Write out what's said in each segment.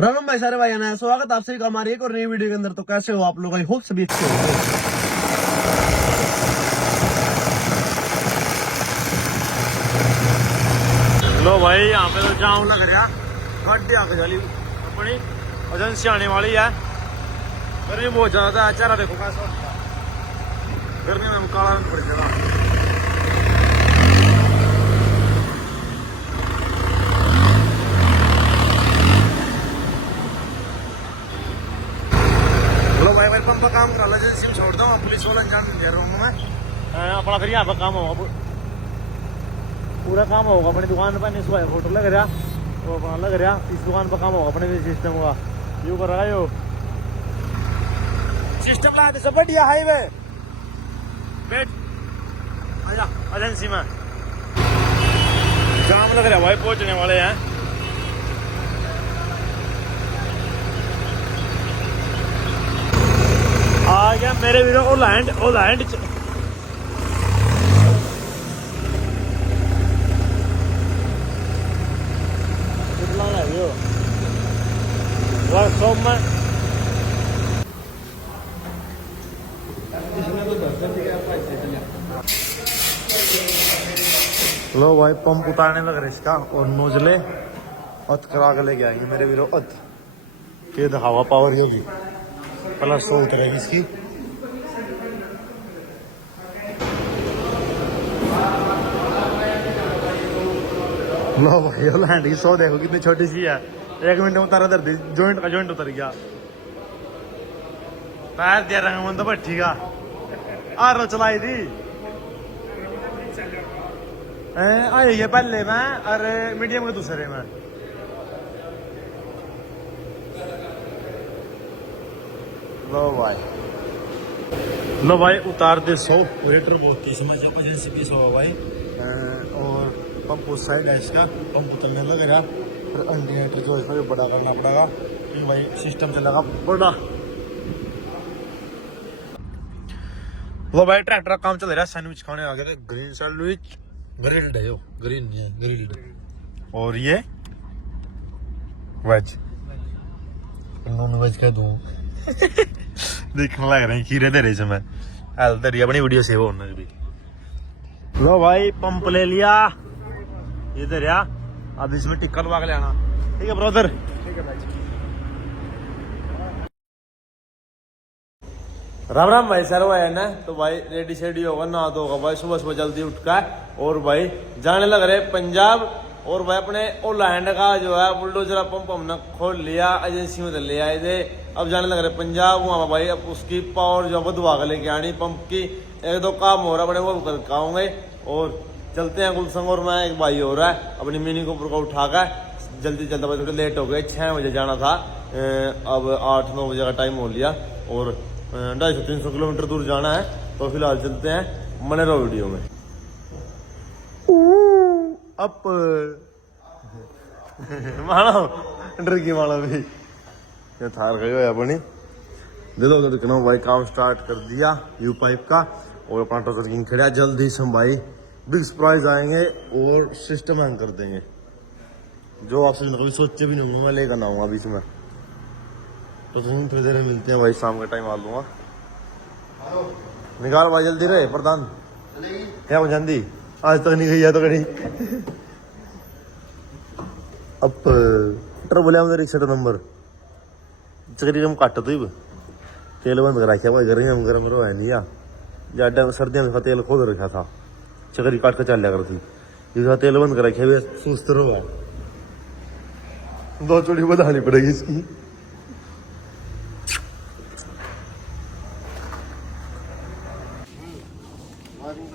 राम भाई सारे भाई आना स्वागत आप सभी का हमारी एक और नई वीडियो के अंदर। तो कैसे हो आप लोग? आई होप सभी अच्छे हो। लो भाई यहाँ पे तो जाम लग रहा, गाड़ी आगे चली अपनी एजेंसी आने वाली है। गर्मी बहुत ज्यादा है, चेहरा देखो कैसा गर्मी में काला रंग पड़ जाएगा। पंप का काम करा एजेंसी में छोड़ दो, पुलिस वाला जान दे रहा हूँ मैं अपना। फिर यहाँ पर काम होगा, पूरा काम होगा अपनी दुकान पर। इस फोटो लग रहा वो अपना लग रहा, इस दुकान पर काम होगा अपने भी सिस्टम का यू कर रहा है। यो सिस्टम ला सब बढ़िया हाईवे बैठ आजा एजेंसी में। जाम लग रहा भाई, पहुंचने वाले हैं। आ गया मेरे वीरों ओलैंड कितना है वो वर्कशॉप में। लो भाई पंप उतारने लग रहे इसका, और नोजले अत करा के लेके आएंगे मेरे वीरों। अत के दिखावा पावर योगी प्लस 100 उतरेगी इसकी। लो भाई लैंड की 100 देखो कितनी छोटी सी है। 1 मिनट में उतारा दर्द, जॉइंट का जॉइंट उतर गया। पैर दिया रंग मन तो भट्टी का आर चलाई थी आई है पहले में, और मीडियम के दूसरे में। लो भाई उतार दे 100 रेटर बहुत थी समझ एजेंसी भी 100 भाई। और पंप उस साइड है इसका, पंप उतरने लग रहा। फिर इंडिकेटर जो इसमें बड़ा करना पड़ेगा क्योंकि भाई सिस्टम चलेगा बड़ा। लो भाई ट्रैक्टर का काम चल रहा है। सैंडविच खाने आ गए थे, ग्रीन सैंडविच ग्रिल्ड है, यो ग्रीन नहीं है ग्रिल्ड। और ये वेज नॉन वेज कह दूं देखने लग रहे हैं खीरे दे रहे मैं हेल्थ तेरी अपनी वीडियो सेव होना भी। लो भाई पंप ले लिया, ये दे रहा। अब इसमें टिक्का लगा के लेना, ठीक है ब्रदर? ठीक है भाई। राम राम भाई सर है ना। तो भाई रेडी शेडी होगा, नहा धोगा भाई सुबह सुबह जल्दी उठ कर, और भाई जाने लग रहे पंजाब। और भाई अपने ओलैंड का जो है बुलडोजर पंप हमने खोल लिया, एजेंसी में ले आए थे। अब जाने लग रहे पंजाब, वहाँ भाई अब उसकी पावर जो बधवा के लेके आनी पंप की। 1-2 काम हो रहा बड़े वो कर आऊंगे, और चलते हैं गुलसंग। और मैं एक भाई हो रहा है अपनी मिनी को उठा कर जल्दी चलता भाई, थोड़े लेट हो गए। 6 बजे जाना था, अब 8-9 बजे का टाइम हो लिया, और 250-300 किलोमीटर दूर जाना है। तो फिलहाल चलते हैं, बने रहो वीडियो में। अप मानो डर की मानो भी ये थार गई हो अपनी दे दो। तो भाई काम स्टार्ट कर दिया यू पाइप का, और अपना टोकर किंग खड़ा। जल्दी से भाई बिग सरप्राइज आएंगे और सिस्टम हैंग कर देंगे, जो आपसे कभी सोचे भी नहीं होंगे। मैं लेकर आऊंगा अभी इसमें। तो तुम थोड़ी देर में मिलते हैं भाई, शाम का टाइम आ लूंगा। निकाल भाई जल्दी रहे प्रधान क्या हो जाती, आज तक नहीं गई है तो कहीं। अब ट्र बोलिया मेरे रिक्शा नंबर चक्री हम काट तो तेल बंद करा क्या भाई, गर्म गर्म रो है नहीं या ज्यादा सर्दियों में तेल खोद रखा था, चक्री काट कर चल लिया करती। इसका तेल बंद करा क्या सुस्त रो है, 2 चोटी बधानी पड़ेगी इसकी।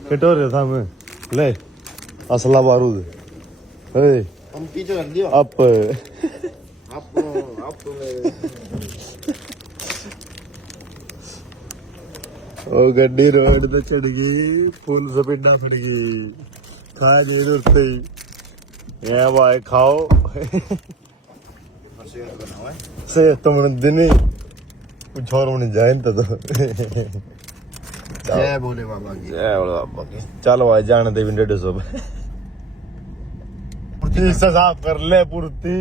कटोरे था मैं ले असला बारूद हम पीछे रख दियो। अप ओ गड्डी रोड पे चढ़ गई, फुल स्पीडा चढ़ गई, खा नहीं रुकते ये भाई खाओ। से तुम दिन छोर में जाए तो जय भोले बाबा की, जय भोले बाबा की। चलो भाई जाने दे विंडो सब साफ कर ले पूर्ति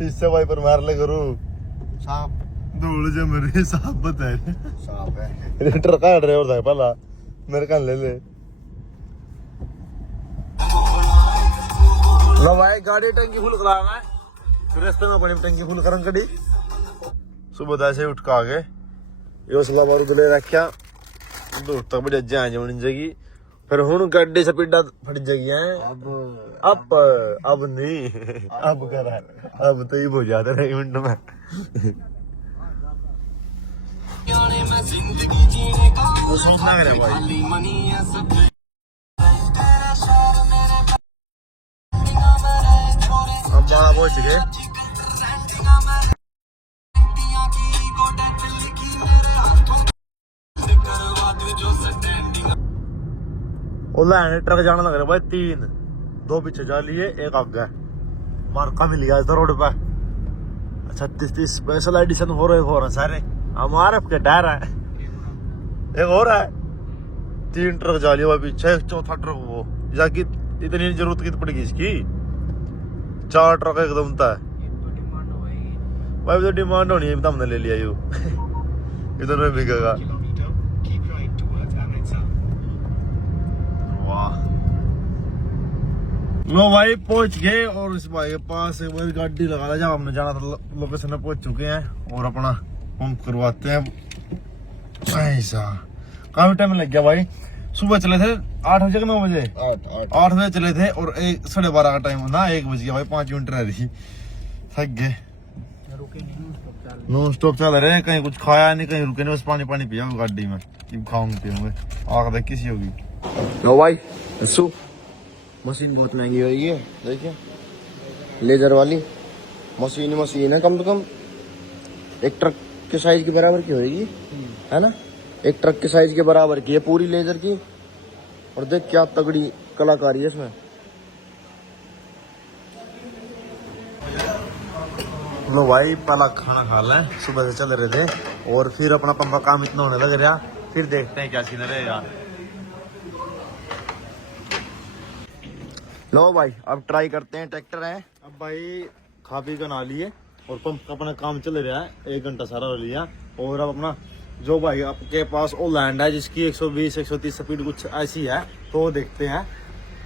इससे वाइपर मार ले करू सांप धूल जो मेरे सांप बताए सांप है रेटर काट रहे और था पहला मेरे कान ले ले लो भाई गाड़ी टंकी फुल करा है फिर रास्ते में बड़ी टंकी फुल करन कड़ी सुबह 10 से उठ के आ गए यो सला बारूद ले रखा दूर तक बड़ी जान जमन जगी फिर हुन गड्डी से पिड्डा फट जगी है अब नहीं अब कर अब तो ही हो जाता है मिनट में वो सोचना है भाई अब माला पहुंच गए ट्रक जाने लग रहा भाई 3 2 पीछे जा लिए एक आगे मार्का मिल गया था रोड पे 36 स्पेशल एडिशन हो रहे सारे हमारे के टायर है एक और है 3 ट्रक जा लिए भाई पीछे एक चौथा ट्रक वो जाकि इतनी जरूरत की पड़ेगी इसकी 4 ट्रक एकदम था भाई तो डिमांड होनी है तो हमने ले लिया यू इधर में बिकेगा लो भाई पहुंच गए और इस भाई के पास एक बार गाड़ी लगा ला जब हमने जाना था लोकेशन में पहुंच चुके हैं और अपना पंप करवाते हैं ऐसा काफी टाइम लग गया भाई सुबह चले थे 8 बजे 9 बजे 8 बजे चले थे और 12:30 का टाइम ना 1 बज गया भाई 5 मिनट रह रही थक गए नॉन स्टॉप चल रहे कहीं कुछ खाया नहीं कहीं रुके नहीं बस पानी पिया गाड़ी में खाऊंगे पियूंगे आग देख किसी होगी लो भाई सु मशीन बहुत महंगी होगी है देखिए लेजर वाली मशीन है कम से कम एक ट्रक के साइज के बराबर की होगी है ना एक ट्रक के साइज के बराबर की है पूरी लेजर की और देख क्या तगड़ी कलाकारी है इसमें लो भाई पहला खाना खा लें सुबह से चल रहे थे और फिर अपना पंपा काम इतना होने लग रहा फिर देखते हैं क्या सीन रहेगा लो भाई अब ट्राई करते हैं ट्रैक्टर है अब भाई खा पी कर ना लिए और पंप का अपना काम चल रहा है 1 घंटा सारा हो लिया और अब अपना जो भाई आपके पास वो लैंड है जिसकी 120-130 स्पीड कुछ ऐसी है तो वो देखते हैं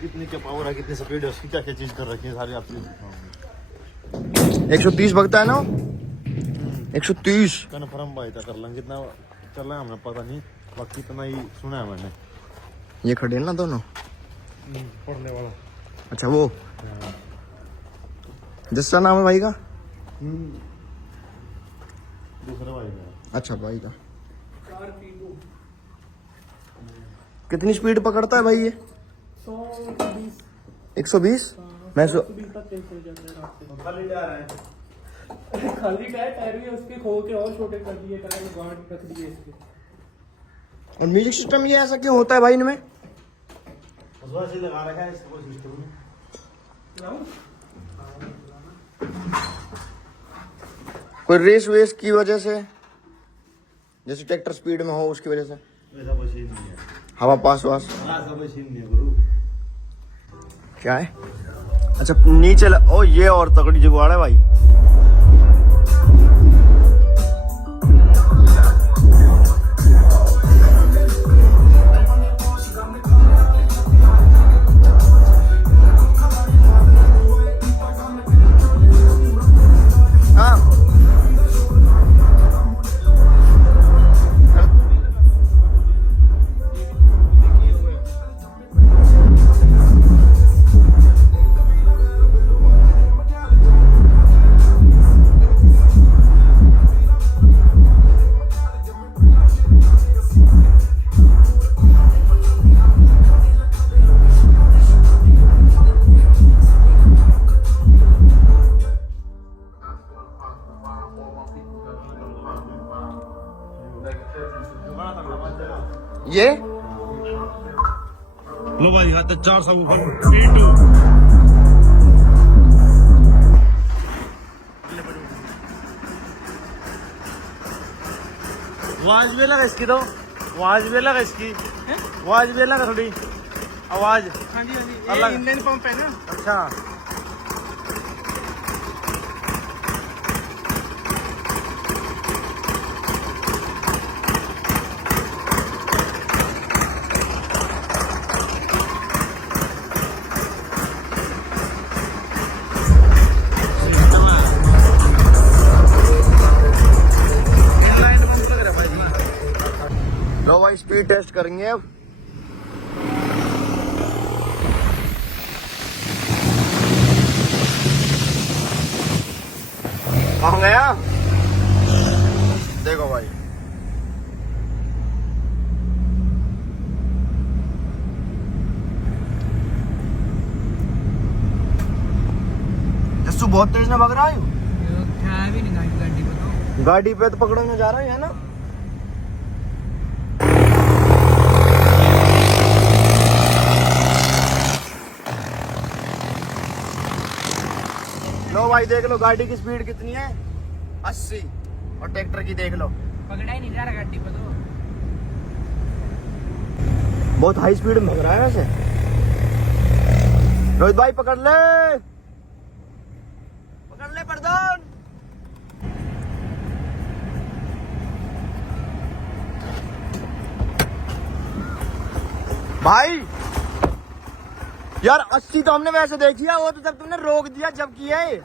कितनी क्या पावर है कितनी स्पीड है उसकी क्या क्या चीज कर रखी है सारी आपकी 130 भगता है ना 130 कन्फर्म भाई था कर लेंगे कितना चल रहा है हमें पता नहीं बाकी इतना ही सुना है मैंने ये खड़े हैं ना दोनों पढ़ने वाला अच्छा वो जिसका नाम है भाई का दूसरा भाई का अच्छा भाई का कितनी स्पीड पकड़ता है भाई ये 120 मैं खाली टायर है खाली टायर भी उसके खोल के और छोटे कर दिए टायर गांठ रख दिए इसके और म्यूजिक सिस्टम ये ऐसा क्यों होता है भाई इनमें से लगा रखा है इसको सिस्टम में कोई रेस वेस की वजह से जैसे ट्रैक्टर स्पीड में हो उसकी वजह से ऐसा कोई सीन नहीं है हवा पास वास ऐसा कोई सीन नहीं है गुरु क्या है अच्छा नीचे ओ ये और तगड़ी जुगाड़ है भाई ये लो भाई यहाँ तक 400 ऊपर आवाज भी लगा इसकी तो आवाज भी लगा इसकी आवाज भी लगा थोड़ी आवाज हाँ जी अलग इंडियन पंप है ना अच्छा स्पीड टेस्ट करेंगे अब। कहाँ गया देखो भाई। जस्सू बहुत तेज ना भाग रहा है। भी नहीं गाड़ी बताओ। गाड़ी पे तो पकड़ने जा रहा है ना। लो भाई देख लो गाड़ी की स्पीड कितनी है 80 और ट्रैक्टर की देख लो पकड़ा ही नहीं जा रहा गाड़ी को तो। बहुत हाई स्पीड में भाग रहा है वैसे। रोहित भाई पकड़ ले प्रधान। भाई यार 80 तो हमने वैसे देखी है, वो तो जब तुमने रोक दिया जब किया है।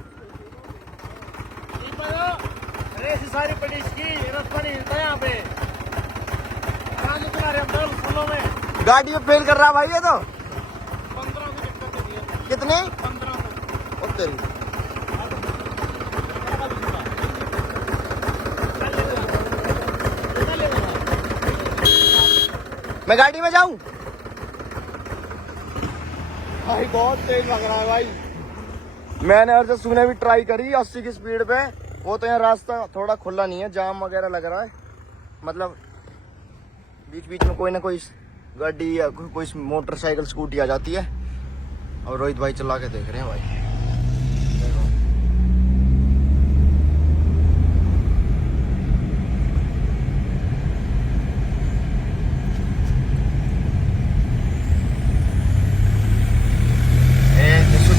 रेस सारी पड़ी इसकी रास्ता नहीं हिलता यहाँ पे। फूलों में गाड़ी में फेल कर रहा भाई ये तो। 15 की चक्कर दे दिए। कितने 15 और तेरी मैं गाड़ी में जाऊं भाई बहुत तेज लग रहा है भाई। मैंने और जब सुने भी ट्राई करी 80 की स्पीड पे, वो तो यहाँ रास्ता थोड़ा खुला नहीं है, जाम वगैरह लग रहा है। मतलब बीच बीच में कोई ना कोई गाड़ी या कोई मोटरसाइकिल स्कूटी आ जाती है। और रोहित भाई चला के देख रहे हैं भाई देखो।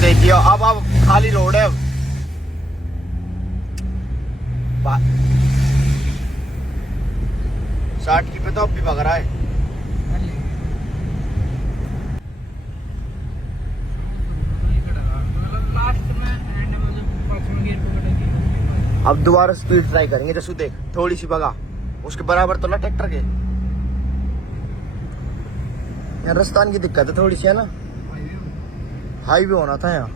देखिए अब खाली रोड है। 60 की पे तो अब भी भग रहा है। अब दोबारा स्पीड ट्राई करेंगे जैसे देख थोड़ी सी भगा उसके बराबर तो ना ट्रैक्टर के। यहाँ राजस्थान की दिक्कत है थोड़ी सी है ना, हाईवे होना था यहाँ।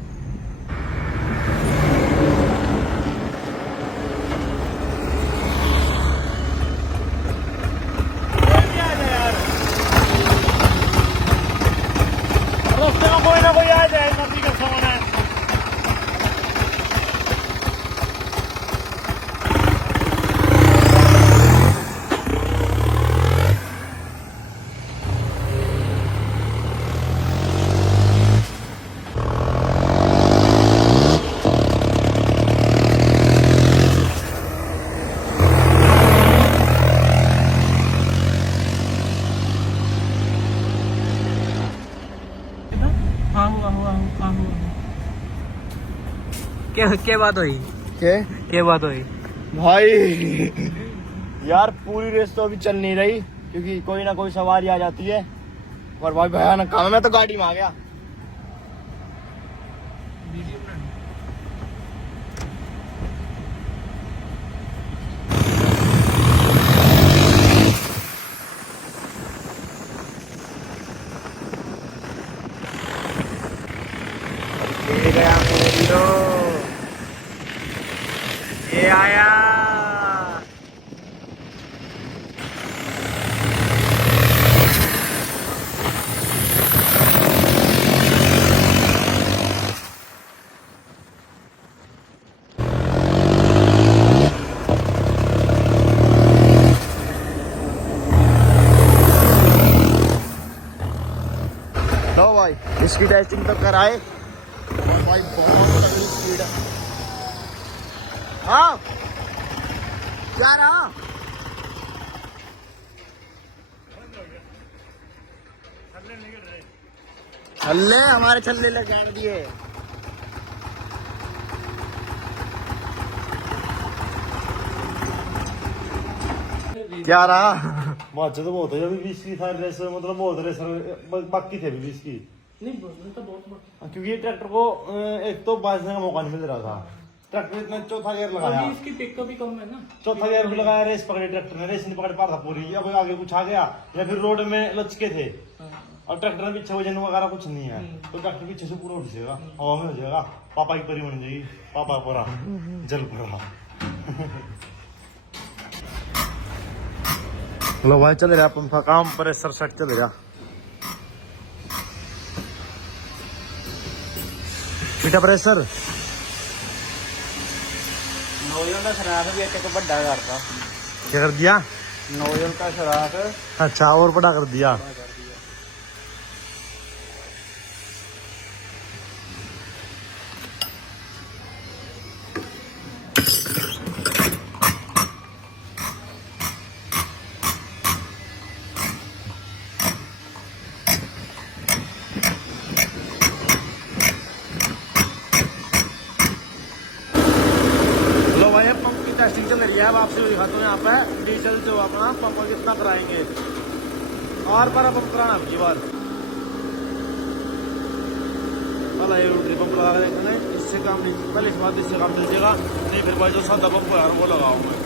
रास्ते में कोई ना कोई आ जाए नदी का सामान है। क्या बात हुई? क्या बात हुई भाई यार पूरी रेस तो अभी चल नहीं रही क्योंकि कोई ना कोई सवारी आ जाती है। और भाई भयानक काम है, मैं तो गाड़ी में आ गया। ये गया मेरे हीरो, ये आया। लो भाई इसकी टेस्टिंग तो कराए। भाई बहुत तगड़ी स्पीड है। हाँ क्या रहा छल्ले हमारे छल्ले लगा दिए। क्या रहा बात तो बहुत है अभी 20 की था रेस, मतलब बहुत रेस बाकी थे अभी 20 की। नहीं बोलना तो बहुत क्योंकि ये ट्रैक्टर को एक तो बाजने का मौका नहीं मिल रहा था, ट्रैक्टर इतना चौथा गियर अभी लगाया, इसकी पिकअप भी कम है ना। चौथा गियर भी लगाया, रेस पकड़े ट्रैक्टर ने, रेस नहीं पकड़ पा था पूरी, अब आगे कुछ आ गया या फिर रोड में लचके थे और ट्रैक्टर में पीछे वजन वगैरह कुछ नहीं है तो ट्रैक्टर पीछे से पूरा उठ जाएगा, हवा में हो जाएगा, पापा की परी बन जाएगी, पापा परा जल पड़ा। लो भाई चल रहा पंखा काम प्रेशर सेट चल रहा, बेटा प्रेशर नोजल का शराब भी एक बड़ा करता, क्या कर दिया? नोजल का शराब अच्छा और बड़ा कर दिया। लो भाई पंप की टेस्टिंग चल रही है, अब आपसे दिखाता हूँ यहाँ पे डीजल जो अपना पंप कितना कराएंगे और बार पंप कराना आपकी बार ये रोटरी पंप लगा देखेंगे, इससे काम नहीं, पहले इस बात इससे काम चल जाएगा, नहीं फिर भाई जो सादा पंप है वो लगाऊँ मैं।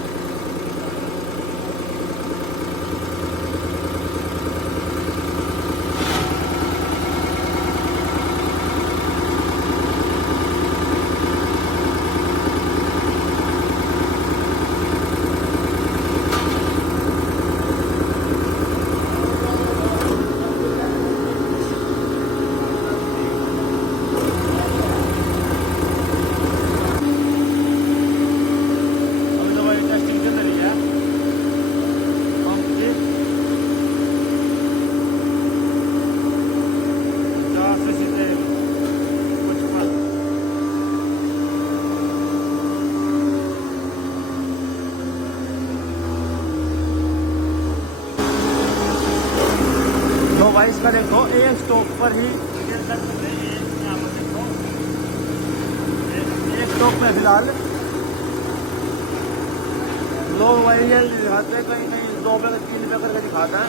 भाई इसका देखो एक स्टॉक पर ही एक स्टॉक में फिलहाल लो भाई ये दिखाते हैं, कहीं कहीं 2 रुपये 3 रुपये करके दिखाता है,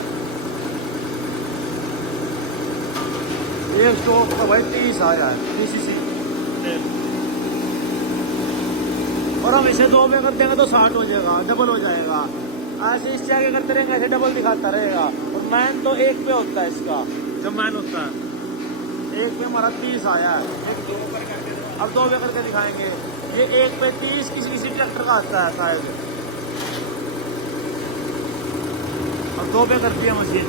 एक स्टॉक का भाई 30 आया है TCC, और हम इसे 2 रुपये कर देंगे तो 60 हो जाएगा, डबल हो जाएगा, ऐसे इससे आगे करते रहेंगे ऐसे डबल दिखाता रहेगा। और मैन तो 1 पे होता है इसका, जब मैन होता है 1 पे हमारा 30 आया है, अब 2 पे करके दिखाएंगे, ये 1 पे 30 किसी ट्रैक्टर का आता है शायद, अब 2 पे करती है मशीन।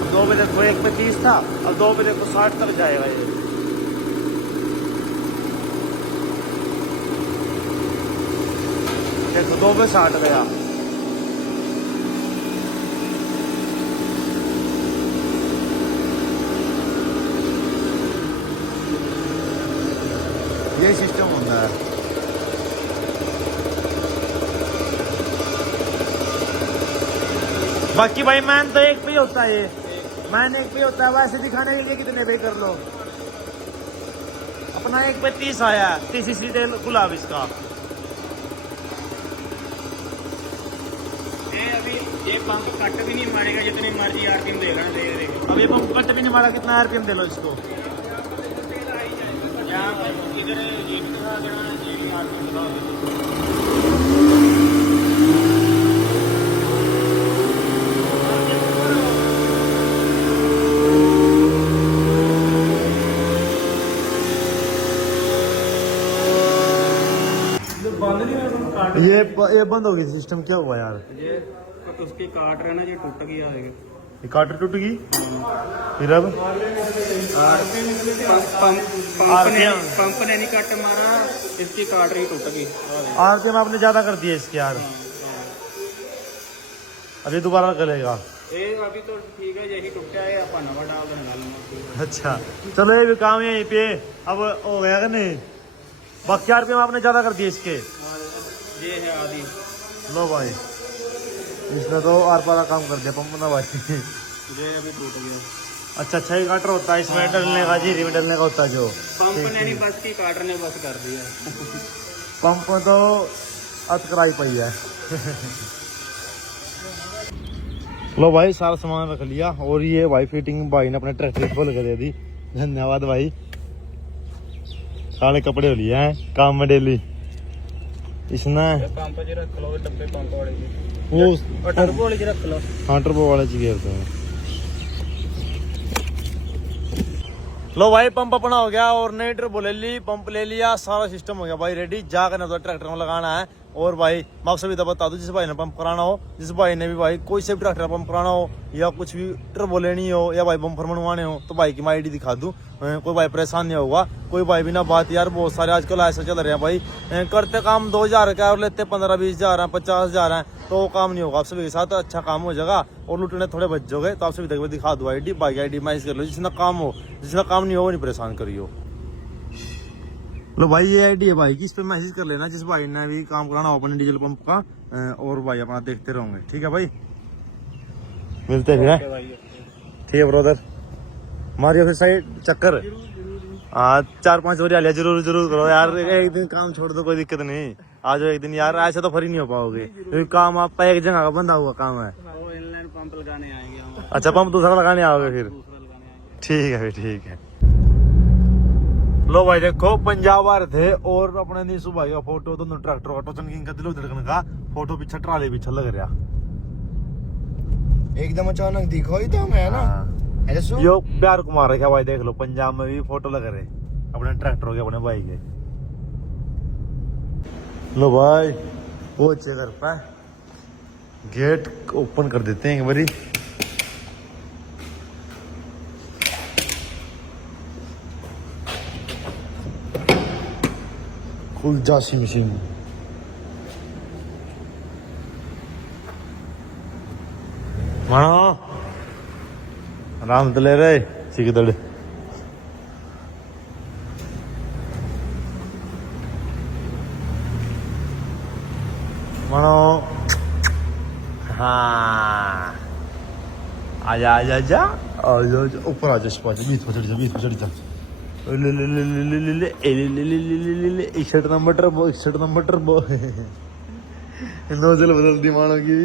अब 2 पे देखो 1 पे 30 था, अब 2 पे देखो 60 तक जाएगा ये, देखो 2 पे 60 गया। ये सिस्टम होता है। बाकी भाई मैन तो 1 पे ही होता है, ये मैन 1 पे ही होता है, वैसे दिखाने के लिए कितने पे कर लो, अपना 1 पे 30 आया, TCC गुलाब इसका। ये पंप कट भी नहीं मारेगा, जितनी मर्जी RPM देगा देख। अब ये पंप कट भी नहीं मारा, कितना RPM दे लो इसको, यहाँ पर इधर ये भी दिखा देना, ये भी RPM दिखा देना। ये बंद हो गई सिस्टम, क्या हुआ यार? ये उसकी काट रहे ना, ये टूट गया है, ये कार्टर टूट गई, फिर अब पंप ने नहीं कट मारा, इसकी काट रही टूट गई। RPM आपने ज्यादा कर दिया इसके यार, अभी दोबारा गलेगा। ये अभी तो ठीक है, यही टूटा है, अपन नवा डाल देना। अच्छा चलो ये भी काम यहीं पे अब हो गया कि नहीं, बाकी RPM आपने ज्यादा कर दिया इसके, ये है आदि। लो भाई इसने तो आर पार काम कर दिया पंप ना भाई। ये अभी टूट गया। अच्छा ये काटर होता है इसमें डलने का, जीरी में डलने का होता है जो पंप ने नहीं बस की, काटर ने बस कर दिया। पंप में तो अत कराई पई है। लो भाई सारा सामान रख लिया और ये भाई फिटिंग भाई ने अपने ट्रैक्टर खोल कर दे दी। धन्यवाद भाई। सारे कपड़े हो लिए हैं काम में डेली इसने पंप जी रख लो डब्बे पंप वाले जी वो टर्बो वाले जी रख लो। हाँ टर्बो वाले ची घेरते हैं। लो भाई पंप अपना हो गया और नई टर्बो ले ली पंप ले लिया सारा सिस्टम हो गया भाई रेडी। जाकर ना तो ट्रैक्टर में लगाना है। और भाई मैं आपसे भी तो बता दूं जिस भाई ने पंप कराना हो जिस भाई ने भी भाई कोई से भी ट्रैक्टर पंप कराना हो या कुछ भी टर्बो लेनी हो या भाई बम्पर बनवाने हो तो भाई की मैं आईडी दिखा दूं। कोई भाई परेशान नहीं होगा कोई भाई बिना बात यार बहुत सारे आजकल ऐसा चल रहे हैं भाई करते काम 2000 का और लेते 15-20 हजार है 50 हजार है तो वो काम नहीं होगा। आप सभी के साथ अच्छा काम हो जाएगा और लुटने थोड़े बच जाओगे। तो आपसे भी दिखा दो आईडी बाइक आईडी मैच कर लो जिसना काम हो जिसना काम नहीं हो वो नहीं परेशान करियो। लो भाई ये आईडी है भाई की इस पे मैसेज कर लेना जिस भाई ने भी काम कराना हो अपने डीजल पंप का और भाई अपना देखते रहोगे ठीक है भाई। मिलते हैं ठीक है ब्रदर मारियो फिर साइड चक्कर। हाँ 4-5 बजे आ लिया जरूर जरूर करो यार। एक दिन काम छोड़ दो कोई दिक्कत नहीं आ जाओ एक दिन यार ऐसे तो फ्री नहीं हो पाओगे क्योंकि काम आपका एक जगह का बंधा हुआ काम है। पंप लगाने आएंगे हम। अच्छा पंप दूसरा लगाने आओगे फिर ठीक है फिर ठीक है। लो भाई देखो पंजाब आ रहे थे और अपने नीसू भाई का फोटो दोनों ट्रैक्टर का टोचन किंग का दिलो धड़कन का फोटो पीछे ट्राली पीछे लग रहा एकदम अचानक दिखो ही तो हमें है ना ऐसे यो प्यार कुमार है क्या भाई देख लो पंजाब में भी फोटो लग रहे अपने ट्रैक्टर के अपने भाई के। लो भाई पहुंचे घर पे गेट ओपन कर देते हैं एक बारी। खुल जासी मशीन मानो आराम तो ले रहे सीख दड़ मानो हाँ आजा आजा आजा आजा ऊपर आजा बीच पर चढ़ जा ले ले ले ले ले ले ले ले ले ले ले ले 61 number turbo 61 number turbo nozzle बदल दी मानो की